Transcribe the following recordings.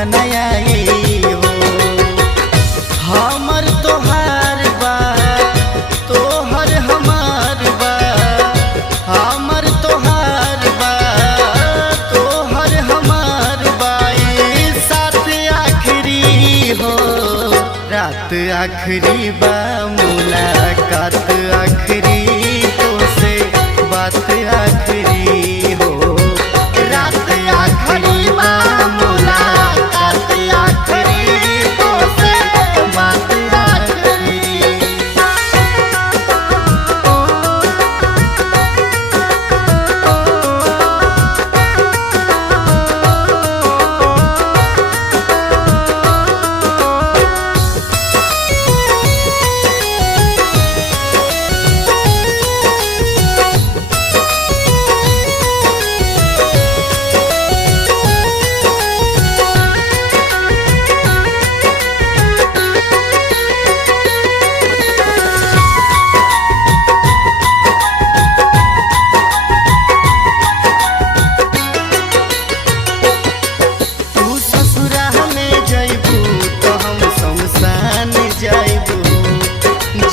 बनाई हो। हमर तोहार बा तोहर हमार बा, हमर तोहार बा तोहर हमार बा। साथ आखिरी हो रात आखिरी बा, मुलाकात आखिरी तो से बात आखिरी हो। रात आखिरी बा, मुलाकात आखिरी तो से बात आखिरी।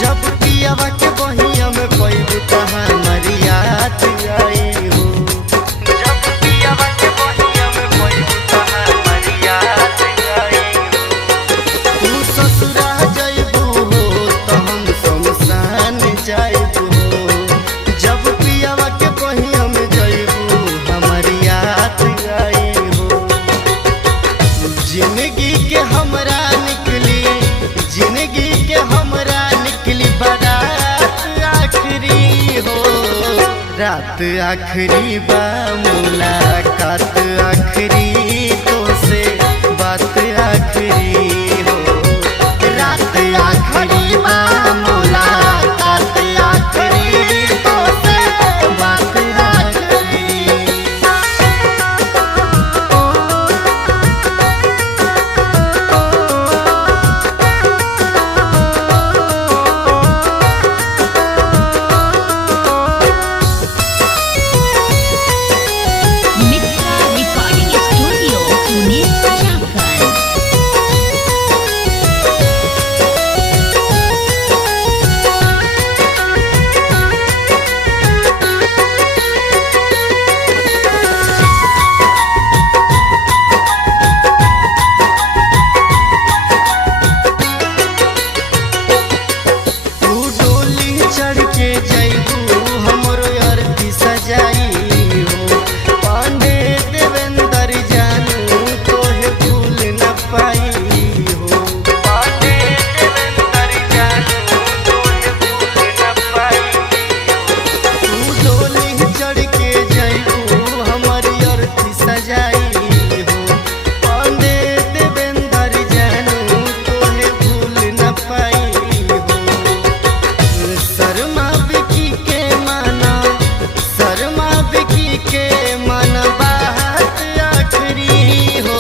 जब पियावा के बहिया में पैबू तहाँ मरियात आई हो। जब पियावा के बहिया में पैबू तहाँ मरियात आई हो। तू ससुरा जइबू हो तो हम शमशान जाइबू हो। जब पियावा के बहिया में जइबू हमारी याद आई हो। जिंदगी के हमरा निकली, जिंदगी के हमरा निकली बारात आखिरी हो। रात आखिरी बा, मुलाकात आखिरी तो से बात आखिरी हो। रात आखिरी बा, मुलाकात आखिरी तो से बात आखिरी। चढ़ के जइबू हमरो अरती सजाई हो। पांडे देवेंद्र जानू तोहे भूल न पाई हो। पांडे देवेंद्र जानू तोहे भूल न पाई हो। तू डोली चढ़ के जइबू हमारी अरती सजाई हो। पांडे देवेंद्र जानू तोहे भूल न पाई हो। शर्मा बिकी के माना, शर्मा बिकी के माना बात आखिरी हो।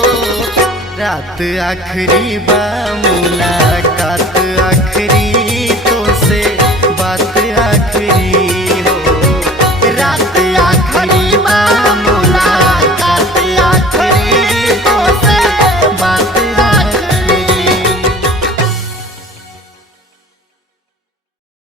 रात आखिरी बा, मुलाकात आखिरी।